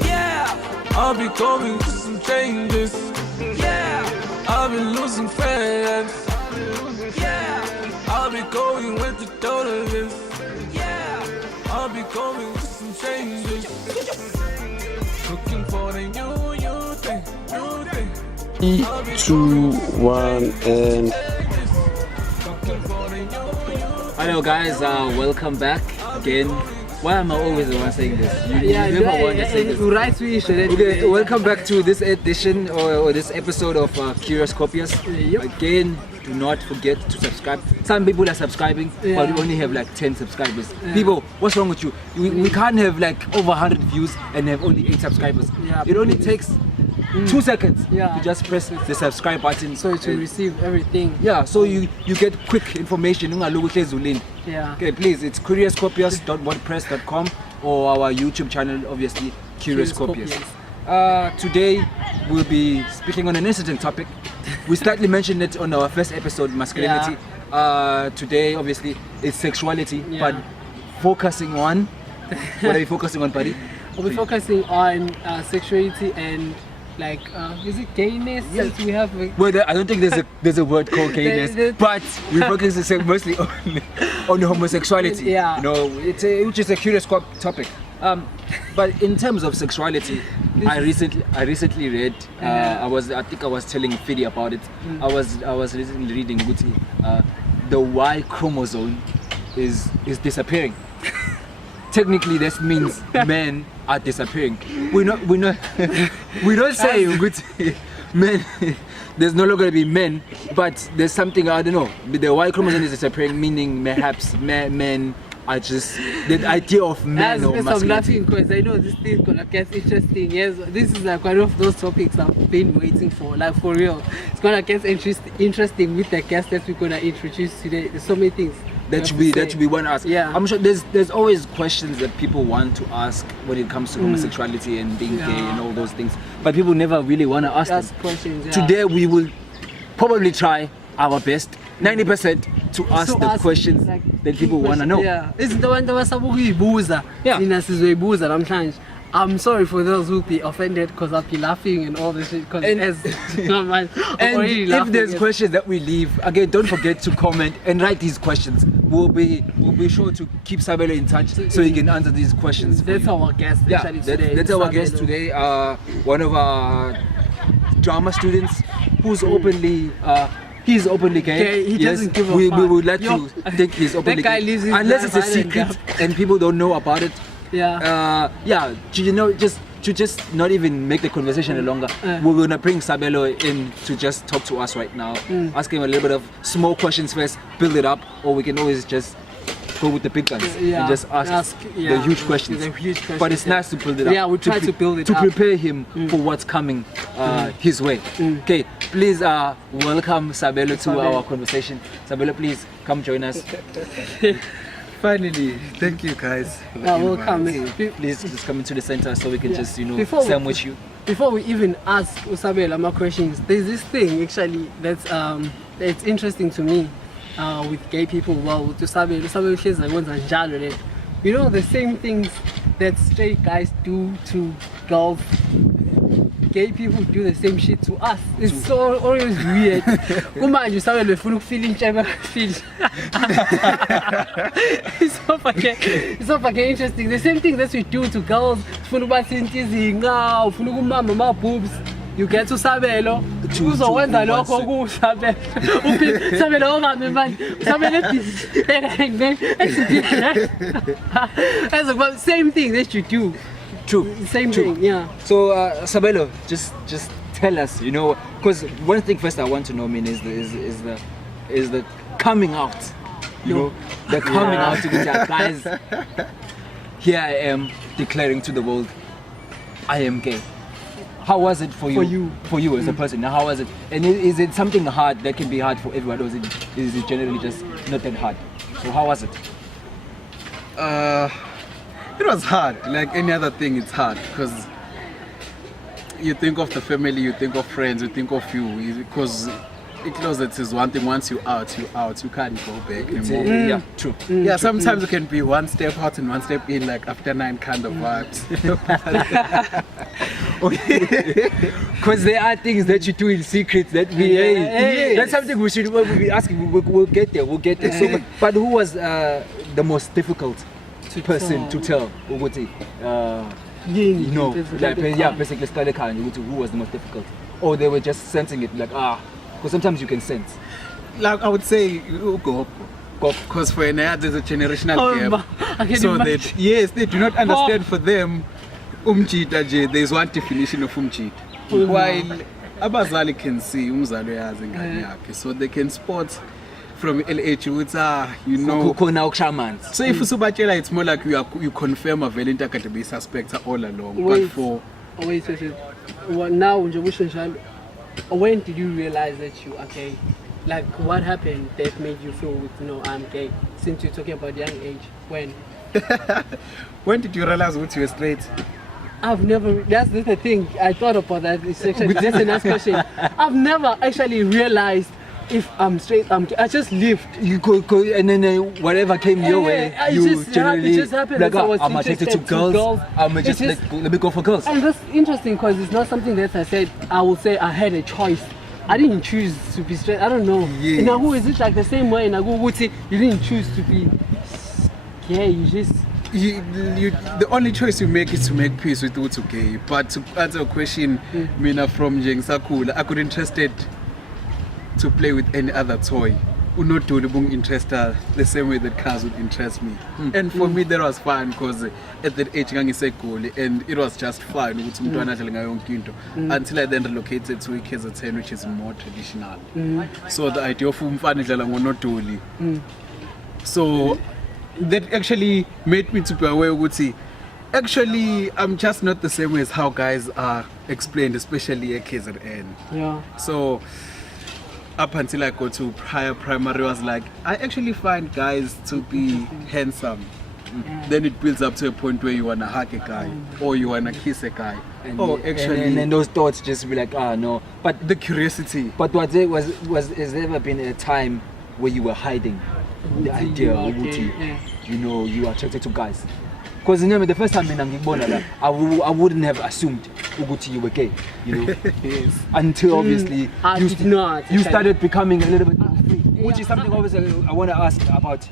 Yeah, I'll be going through some changes. Yeah, I'll be losing friends. Yeah, I'll be going with the totalists. Yeah, I'll be going through some changes. Looking for the new thing, new thing. 3, 2, 1, and hello guys, welcome back again. Why am I always the one saying this? You never want to say this. Right, we should. Okay, welcome back to this edition or this episode of Curious Copiers. Yep. Again, do not forget to subscribe. Some people are subscribing, but we only have like 10 subscribers. People, what's wrong with you? We can't have like over 100 views and have only 8 subscribers. Yeah, it only takes 2 seconds to just press the subscribe button. So to receive everything. Yeah, so you get quick information. Yeah. Okay, please, it's curiouscopiers.wordpress.com or our YouTube channel, obviously, Curious Copiers. Today, we'll be speaking on an interesting topic. We slightly mentioned it on our first episode, masculinity. Today, obviously, it's sexuality, but focusing on... What are you focusing on, buddy? We're focusing on sexuality and like, is it gayness? Yes. We have. Well, I don't think there's a word called gayness, but we focus mostly on homosexuality. Yeah. You know, which is a curious topic. But in terms of sexuality, I recently read. I think I was telling Fiddy about it. I was recently reading the Y chromosome is disappearing. Technically, this means men are disappearing. We don't say men. There's no longer going to be men, but there's something, I don't know. The Y chromosome is disappearing, meaning perhaps men are just the idea of men or masculinity. I'm laughing because I know this thing is gonna get interesting. Yes, this is like one of those topics I've been waiting for, like for real. It's gonna get interesting with the guest that we're gonna introduce today. There's so many things that should be one ask. Yeah, I'm sure there's always questions that people want to ask when it comes to homosexuality and being gay and all those things, but people never really want to ask them. Questions. Yeah. Today we will probably try our best, 90%, to ask the questions like, that people want to know. Yeah, it's the one that was buza. Yeah. I'm sorry for those who be offended because I'll be laughing and all this shit. And if there's questions that we leave, again, don't forget to comment and write these questions. We'll be sure to keep Sabelo in touch so he can answer these questions. That's our guest. Yeah, that's our guest today. One of our drama students who's openly. He's openly gay. He doesn't give a fuck. We would like to think he's openly gay. Unless it's a secret and people don't know about it. Yeah. You know, just not even make the conversation longer. We're gonna bring Sabelo in to just talk to us right now. Ask him a little bit of small questions first, build it up, or we can always just go with the big guns and just ask the huge questions. But it's nice to build it up. Yeah, we try to build it to up. prepare him for what's coming his way. Okay, please welcome Sabelo to our conversation. Sabelo, please come join us. Finally, thank you guys. Welcome. Please just come into the center so we can just sandwich you. Before we even ask Sabelo more questions, there's this thing actually that's it's interesting to me with gay people. Well, to Sabelo says like ones and you know the same things that straight guys do to girls. Gay people do the same shit to us. It's so always weird. Kumanje Sabelo ufuna ukufeel intshebe feel. It's so fucking interesting. The same thing that we do to girls. Ufuna ukubathi intizinga, ufuna ukumama ama boobs. You get to Sabelo. Uzokwenza lokho ku Sabelo. Sabelo ongame manje. Sabelo same thing that you do. True. Same thing, yeah. So Sabelo, just tell us, you know, because one thing first I want to know, is the coming out. You know, the coming out to the guys. Here I am declaring to the world, I am gay. How was it for you? For you as a person. Now, how was it? And is it something hard that can be hard for everyone, or is it generally just not that hard? So how was it? It was hard, like any other thing. It's hard because you think of the family, you think of friends, you think of you. Because closet is one thing. Once you're out, you can't go back anymore. Yeah, true. Yeah, sometimes you can be one step out and one step in, like after 9 kind of vibes. Because there are things that you do in secret that we that's something we should be asking. We'll get there. So, but who was the most difficult person to tell? Basically, who was the most difficult? Or they were just sensing it, like because sometimes you can sense. Like I would say, Ngcobo. Because for Enea there's a generational gap. So they do not understand. For them, there's one definition of umjita. While abazali can see umzali uyazi ingane yakhe, so they can spot from LH with so if usubatshela, it's more like you confirm a valent academy suspects all along. But for now when did you realize that you are gay? Like what happened that made you feel I'm gay? Since you're talking about young age, when? When did you realize that you were straight? I've never. That's the thing. I thought about that. It's actually that's a nice question. I've never actually realized if I'm straight. I just lived. You go and then whatever came your way, you generally it just happened. like, I was I'm attracted to girls. I'm just let me go for girls. And that's interesting because it's not something that I said. I would say I had a choice. I didn't choose to be straight. I don't know. Yes. Who is it like the same way? And would say you didn't choose to be gay. You just. The only choice you make is to make peace with what's okay. But to answer a question, Mina from Sakula, I could interested to play with any other toy. Not to interested the same way that cars would interest me. And for me that was fine because at that age and it was just fine until I then relocated to KZN, which is more traditional. So the idea of not so that actually made me to be aware of actually I'm just not the same way as how guys are explained, especially at KZN. Yeah. So up until I go to primary, I was like, I actually find guys to be handsome. Then it builds up to a point where you wanna hug a guy or you wanna kiss a guy. And then those thoughts just be like, no. But the curiosity. But has there ever been a time where you were hiding the idea of you are attracted to guys? Because the first time I wouldn't have assumed you were gay, Yes. Until obviously you started becoming a little bit more free, which is something obviously I want to ask about,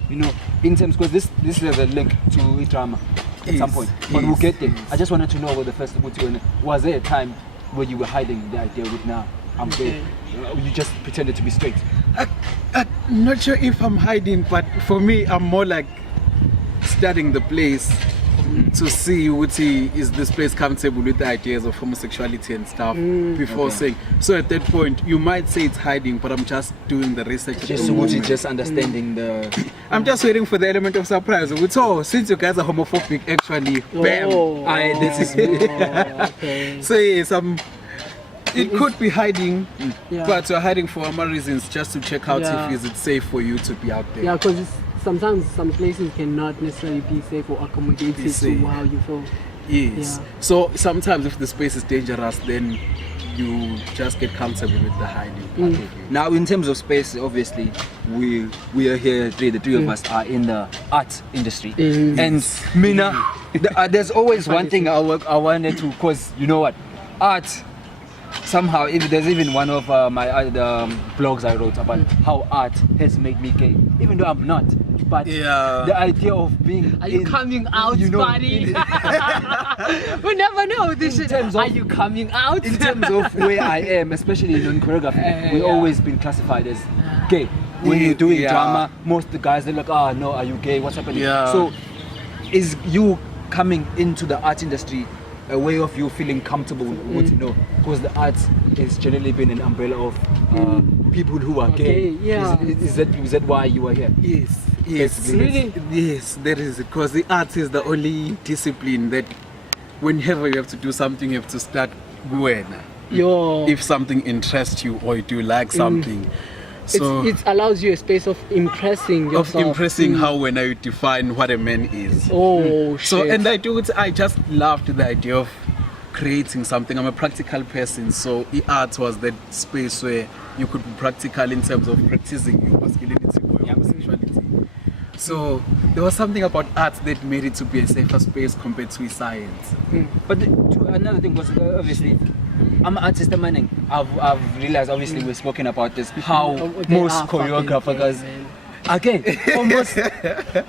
in terms, because this is a link to drama at some point, but we'll get there. I just wanted to know about the first was there a time where you were hiding the idea with I'm gay? You just pretended to be straight? I'm not sure if I'm hiding, but for me, I'm more like studying the place to see is this place comfortable with the ideas of homosexuality and stuff before saying. So at that point, you might say it's hiding, but I'm just doing the research. Just understanding the. I'm just waiting for the element of surprise. So since you guys are homophobic, actually, bam! This is okay. So yes, it could be hiding, but you're hiding for other reasons, just to check out if it's safe for you to be out there. Yeah, because sometimes some places cannot necessarily be safe or accommodated to how you feel. Yes. Yeah. So sometimes if the space is dangerous, then you just get comfortable with the hiding part of it. Now, in terms of space, obviously, we are here. The three of us are in the art industry, and Mina, there's always one thing I wanted to, cause you know what, art. Somehow, there's even one of my blogs I wrote about how art has made me gay, even though I'm not. But the idea of being you coming out, buddy? We never know this shit. Are you coming out? In terms of where I am, especially in choreography, we've always been classified as gay. When you're doing drama, most of the guys, they're like, no, are you gay? What's happening? So is you coming into the art industry a way of you feeling comfortable with because the arts has generally been an umbrella of people who are gay. Is that why you are here? Yes, really? Yes, that is it, because the arts is the only discipline that whenever you have to do something, you have to start when. If something interests you or you do like something. So it allows you a space of impressing yourself. How when I define what a man is. Oh, so shit. And I just loved the idea of creating something. I'm a practical person, so art was that space where you could be practical in terms of practicing your masculinity or your homosexuality. So there was something about art that made it to be a safer space compared to science. But another thing was obviously, I'm an artist, man. I've realized, obviously, we've spoken about this, how most choreographers, again, almost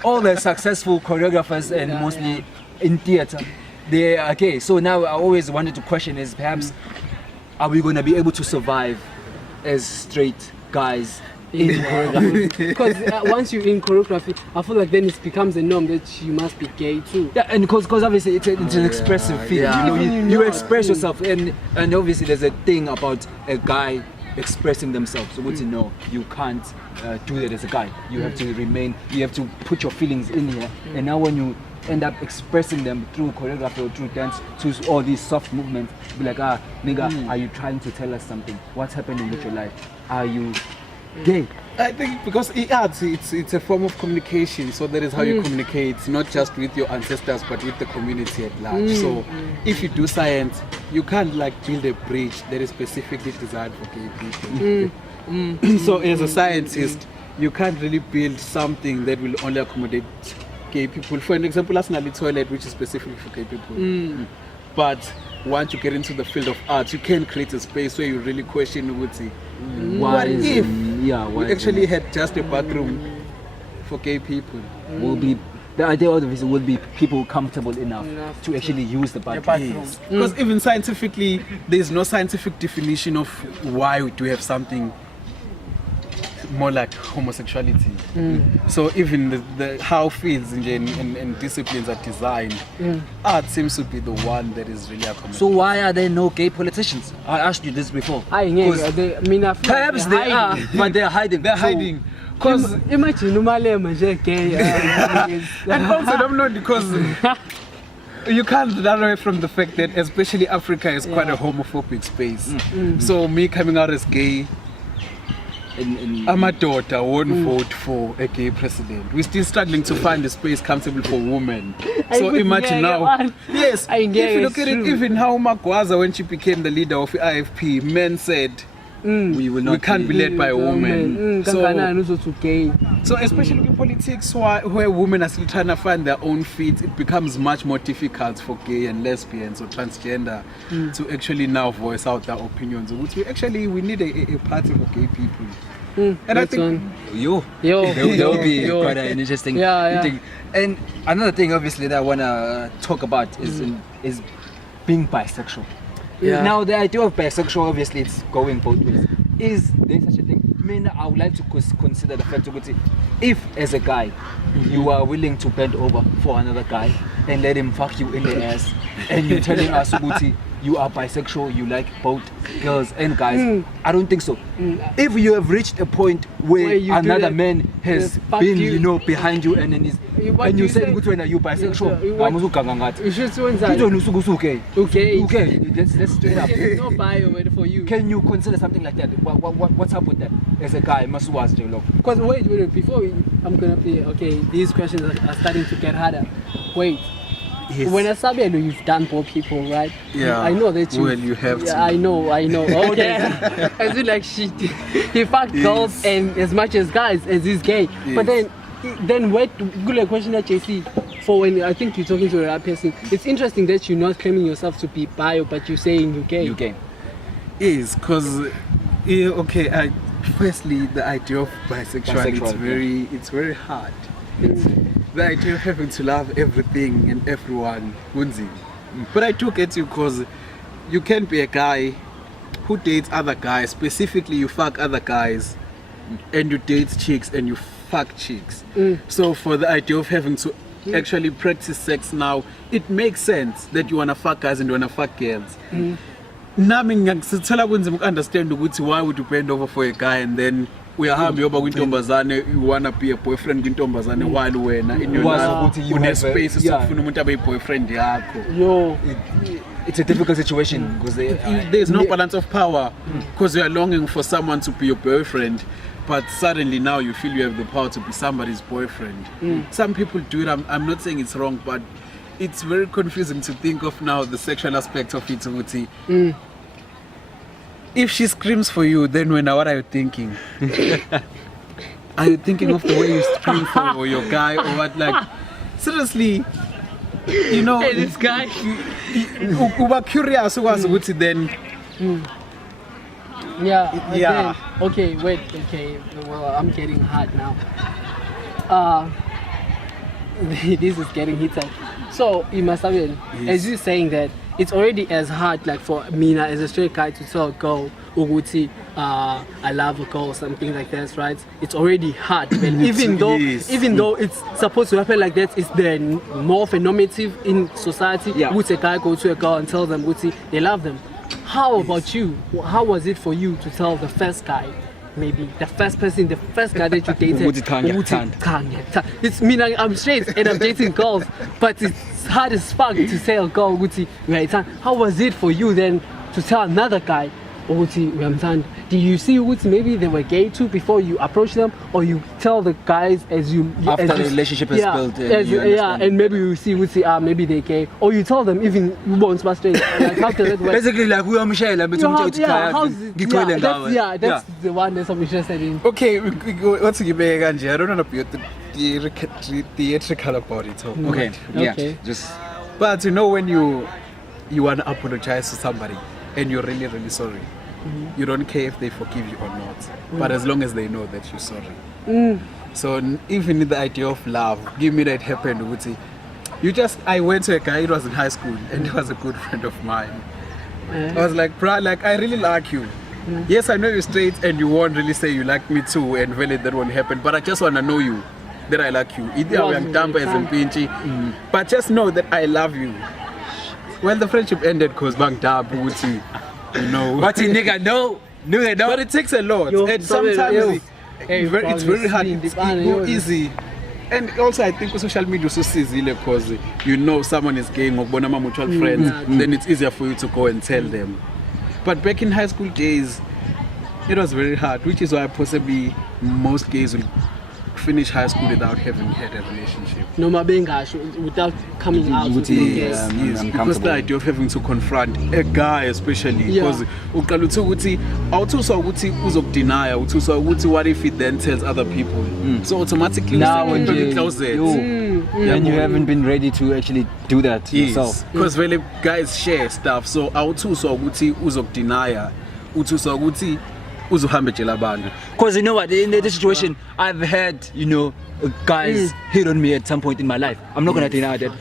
all the successful choreographers and mostly in theater, they are gay. So now I always wanted to question is perhaps, are we going to be able to survive as straight guys in choreography? Because once you're in choreography, I feel like then it becomes a norm that you must be gay too. Yeah, and because obviously it's an expressive feeling. Yeah. You express yourself, and obviously there's a thing about a guy expressing themselves. So what you know, you can't do that as a guy. You have to remain. You have to put your feelings in here. And now when you end up expressing them through choreography or through dance, through all these soft movements, be like, nigga, are you trying to tell us something? What's happening with your life? Are you gay? I think because it's a form of communication, so that is how you communicate, not just with your ancestors but with the community at large. So if you do science, you can't like build a bridge that is specifically designed for gay people. So as a scientist, you can't really build something that will only accommodate gay people. For an example, that's not the toilet, which is specifically for gay people. But once you get into the field of art, you can create a space where you really question what if we actually had just a bathroom for gay people? The idea of this would be people comfortable enough to actually use the bathroom. Because even scientifically, there's no scientific definition of why we do have something more like homosexuality. So even the how fields and disciplines are designed, art seems to be the one that is really accommodating. So why are there no gay politicians? I asked you this before. Perhaps they are, but they're hiding. They're hiding. Because imagine gay. And also don't know, because you can't run away from the fact that especially Africa is quite a homophobic space. So me coming out as gay, Amadoda won't vote for a gay president. We're still struggling to find a space comfortable for women. So imagine now. Yes, if you look at it, even how Magwaza, when she became the leader of the IFP, men said, we can't be led by a woman. So especially in politics where women are still trying to find their own feet, it becomes much more difficult for gay and lesbians or transgender to actually now voice out their opinions. We need a party for gay people. And I think that will be quite an interesting thing. And another thing obviously that I want to talk about is being bisexual. Now the idea of bisexual, obviously it's going both ways. Is there such a thing? I mean, I would like to consider the fact that if as a guy you are willing to bend over for another guy and let him fuck you in the ass, and you're telling us Uguti, you are bisexual, you like both girls and guys, I don't think so. If you have reached a point where another man has been, behind you and then you say, are you bisexual? Okay, let's straight up. There's no bio for you. Can you consider something like that? What's up with that as a guy? Because wait, before I'm gonna play. Okay, these questions are starting to get harder. Wait. Yes. When a Sabelo, you've done both people, right? Yeah. I know that you. Well, you have to. I know. Okay. I feel like he fucked girls and as much as guys as he's gay. Yes. But then wait. Good question at JC. For when I think you're talking to a right person, it's interesting that you're not claiming yourself to be bio, but you're saying you're gay. You gay. Is because firstly, the idea of bisexuality it's very hard. The idea of having to love everything and everyone, but I do get you, because you can be a guy who dates other guys. Specifically, you fuck other guys, and you date chicks and you fuck chicks. So for the idea of having to actually practice sex now, it makes sense that you wanna fuck guys and you wanna fuck girls. Nami ngiyakuthola kunzima ukunderstand ukuthi why would you bend over for a guy and then uyahamba yoba kwintombazane, you wanna be a boyfriend kwintombazane while wena in your life une space sokufuna umuntu abe boyfriend yakho. It's a difficult situation because there's no balance of power, because you are longing for someone to be your boyfriend, but suddenly now you feel you have the power to be somebody's boyfriend. Some people do it. I'm not saying it's wrong, but it's very confusing to think of now the sexual aspect of it. Uti. If she screams for you, then what are you thinking? Are you thinking of the way you scream for your guy or what? Like, seriously, you know, Hey, this guy. Uba curious was Uti then. Yeah. Yeah. Again, okay, wait. Okay. Well, I'm getting hot now. This is getting heated. So, Imasabel, as you're saying that it's already as hard, like for Mina as a straight guy to tell a girl, Uguti, I love a girl, something like that, right? It's already hard. But even though it's supposed to happen like that, it's the more normative in society. Yeah. Would a guy go to a girl and tell them, Uguti, they love them? How about you? How was it for you to tell the first guy? Maybe the first person, the first guy that you dated. It's me. I'm straight and I'm dating girls, but it's hard as fuck to say a girl, Uguti, how was it for you then to tell another guy, Uguti, do you see Uguti, maybe they were gay too before you approach them, or you tell the guys as you After the relationship is built, and maybe you see Uguti, maybe they're gay, or you tell them even once but straight. Like, how does that work? Basically, like we are Michelle, That's the one that's I'm interested in. Okay, what's the Ganje? I don't know the theatrical about it. Okay. Yeah. Just. But you know when you want to apologize to somebody and you're really, really sorry, you don't care if they forgive you or not. But as long as they know that you're sorry. So even the idea of love, give me that happened, Uguti. I went to a guy, it was in high school, and he was a good friend of mine. I was like, bruh, like, I really like you. Yes, I know you're straight and you won't really say you like me too, and really that won't happen, but I just want to know you, that I like you. But just know that I love you. Well, the friendship ended because Bang Dab, you know. But nigga, no. But it takes a lot. And sometimes it's very hard. It's not easy. And also, I think social media is so easy because you know someone is gay or mutual friends, then it's easier for you to go and tell them. But back in high school days, it was very hard, which is why possibly most gays will finish high school without having had a relationship. No, without coming out. Yes, because the idea of having to confront a guy, especially, because what if he then tells other people? So automatically, now when you closet, and you haven't been ready to actually do that yourself. Because really, guys share stuff. So Because you know what, in this situation, I've had, guys hit on me at some point in my life. I'm not gonna deny that.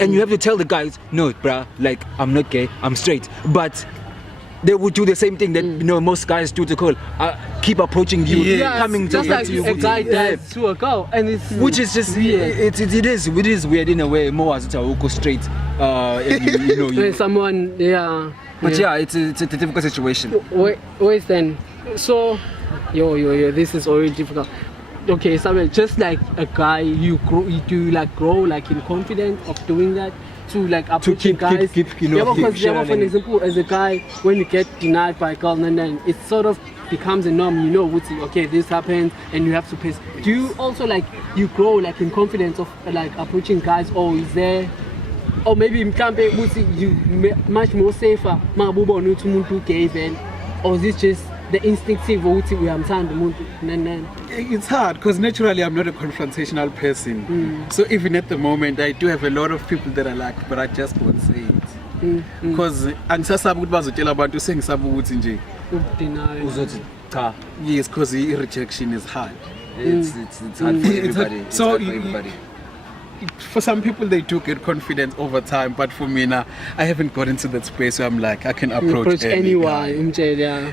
And you have to tell the guys, no, bruh, like, I'm not gay, I'm straight. But they would do the same thing that most guys do to girl. Keep approaching you, coming just like to you. A guy does to a girl, and which is just weird. It is weird in a way. More as a straight. Someone, But it's a difficult situation. Wait then. So, this is already difficult. Okay, Samuel, just like a guy, you grow like in confidence of doing that to like approaching guys. Because for example, as a guy, when you get denied by a girl, and then it sort of becomes a norm. Okay, this happens, and you have to pace. Do you also you grow like in confidence of like approaching guys, or is there? Or maybe you much more safer, gay then, or is this just the instinctive It's hard because naturally I'm not a confrontational person. So even at the moment I do have a lot of people that I like, but I just won't say it. Because yes, because rejection is hard. It's hard for everybody. So for everybody. For some people they do get confidence over time, but for me now I haven't got into that space where I'm like I can approach anyone.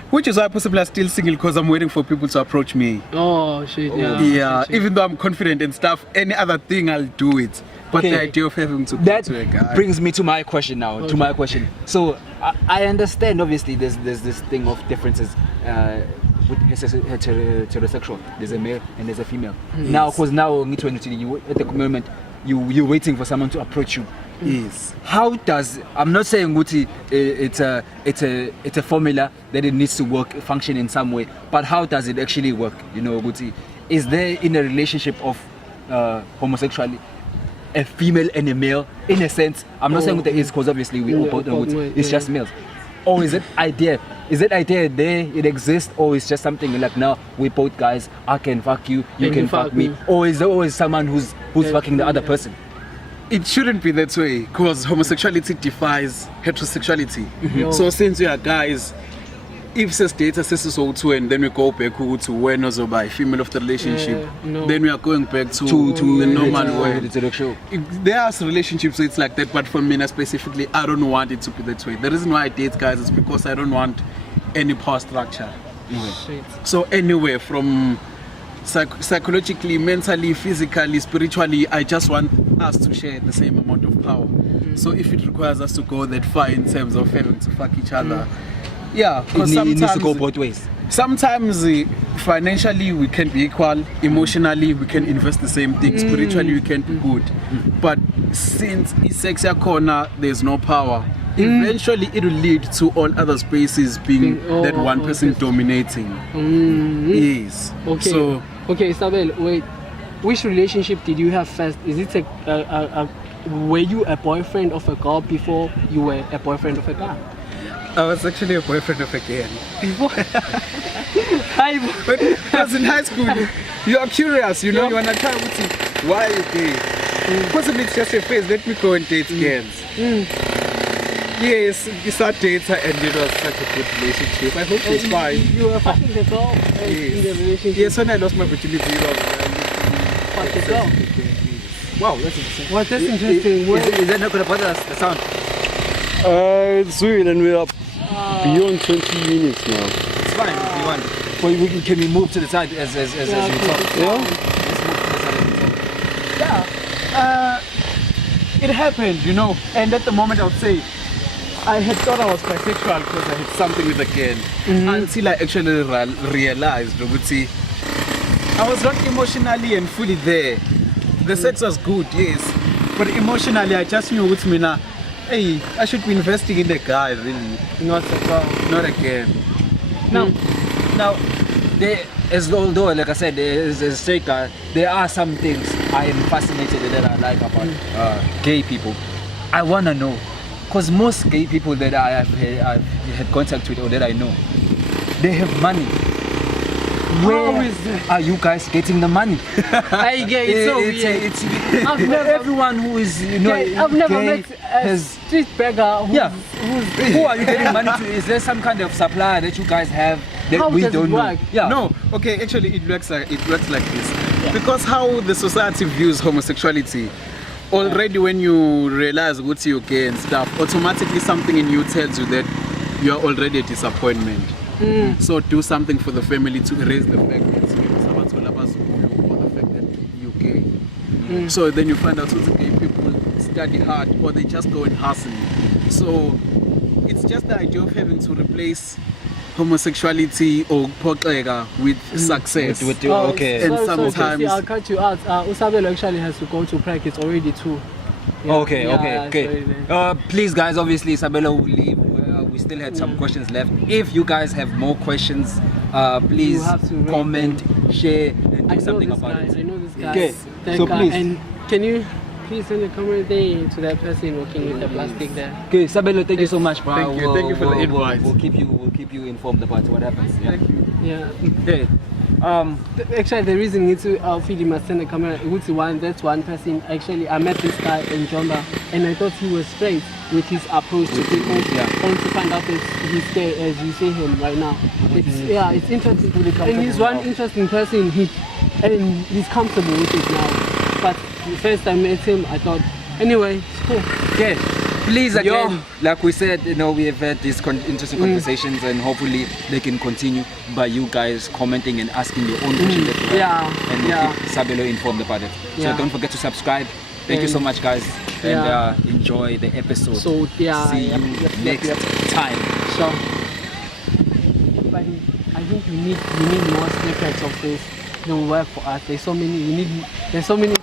Which is why possibly I'm still single, because I'm waiting for people to approach me. Oh shit, shit. Even though I'm confident and stuff, any other thing I'll do it. But the idea of having to go to a guy brings me to my question now. To my question. So I understand obviously there's this thing of differences with heterosexual. There's a male and there's a female. Now because now at the moment you're waiting for someone to approach you. Yes. How does, I'm not saying Guti it's a formula that it needs to function in some way, but how does it actually work? Guti, is there in a relationship of homosexuality, a female and a male in a sense? I'm not saying with the is because obviously we all both know it's just males. Or is it idea? Is it idea there? It exists, or is just something like now we both guys? I can fuck you, you can fuck me. Or is there always someone who's fucking the other person? It shouldn't be that way because homosexuality defies heterosexuality. So since we are guys, if says data says so too, and then we go back to when also by female of the relationship, then we are going back to the normal way. There are relationships so it's like that, but for me specifically, I don't want it to be that way. The reason why I date guys is because I don't want any power structure. So anywhere from psychologically, mentally, physically, spiritually, I just want us to share the same amount of power. So if it requires us to go that far in terms of having to fuck each other, yeah, because it needs to go both ways. Sometimes financially we can be equal, emotionally we can invest the same thing, spiritually we can be good. But since it's sex corner, there's no power. Eventually it will lead to all other spaces being that one person dominating. Yes. Okay. So okay, Sabelo, wait. Which relationship did you have first? Is it were you a boyfriend of a girl before you were a boyfriend of a guy? I was actually a boyfriend of a girl. But I was in high school. You are curious, you know, you want to try why are you gay? Possibly it's just a phase. Let me go and date girls. Yes, we started dating and it was such a good relationship. I hope it's fine. You were fucking the girl in the relationship? Yes, when I lost my virginity, Fuck the girl. Wow, that's interesting. Well, that's interesting. Is that not going to bother us, the sound? It's weird and we're beyond 20 minutes now. It's fine if you want. But can we move to the side as we talk? Yeah? Let's move to the side as we talk. Yeah, it happened, you know, and at the moment I would say I had thought I was bisexual because I had something with a girl until I actually realized I was not emotionally and fully there. The sex was good, yes, but emotionally I just knew with me now, hey, I should be investing in the guy, really, Not a girl. not a girl. Now, although, like I said, as a straight guy, there are some things I am fascinated with that I like about gay people. I want to know, because most gay people that I've had contact with or that I know, they have money. Where are you guys getting the money? I get it. So weird. I've never, everyone who is, you know, I've never gay met a street beggar who are you getting money to? Is there some kind of supply that you guys have that How we does it don't know? work? Yeah. No, okay, actually it works like this. Because how the society views homosexuality, already when you realize what you're gay and stuff, automatically something in you tells you that you are already a disappointment. So do something for the family to erase the fact that or the fact that you're gay. So then you find out that gay people study hard or they just go and hustle. So it's just the idea of having to replace homosexuality or potleka with success. Okay. And So, sometimes- see, I'll cut you out. Sabelo actually has to go to practice already too. Yeah, Okay. sorry, man. Please, guys, obviously, Sabelo will leave. We still had some questions left. If you guys have more questions, please You have to rate comment, share, and I do know something this about guy. it. I know this guy. Okay, That so guy. please. And can you please send a comment there to that person working with the plastic there? Okay, Sabelo, thank you so much, bro. Thank you for the invite. We'll keep you informed about what happens. Yeah. Yeah. Okay. Actually, the reason Fiddy must send a camera, that's one person. Actually, I met this guy in Jomba and I thought he was straight with his approach to people. Only to find out that he's gay as you see him right now. It's interesting. And he's one interesting person. He's comfortable with it now. But the first time I met him, I thought, anyway, it's cool. Okay. Please again, like we said, you know, we have had these interesting conversations, and hopefully they can continue by you guys commenting and asking your own questions that you have, and we'll keep Sabelo informed about it. So don't forget to subscribe. Thank you so much, guys, and enjoy the episode. So See you next time. So, but I think we need more snippets of this. Don't work for us. There's so many. There's so many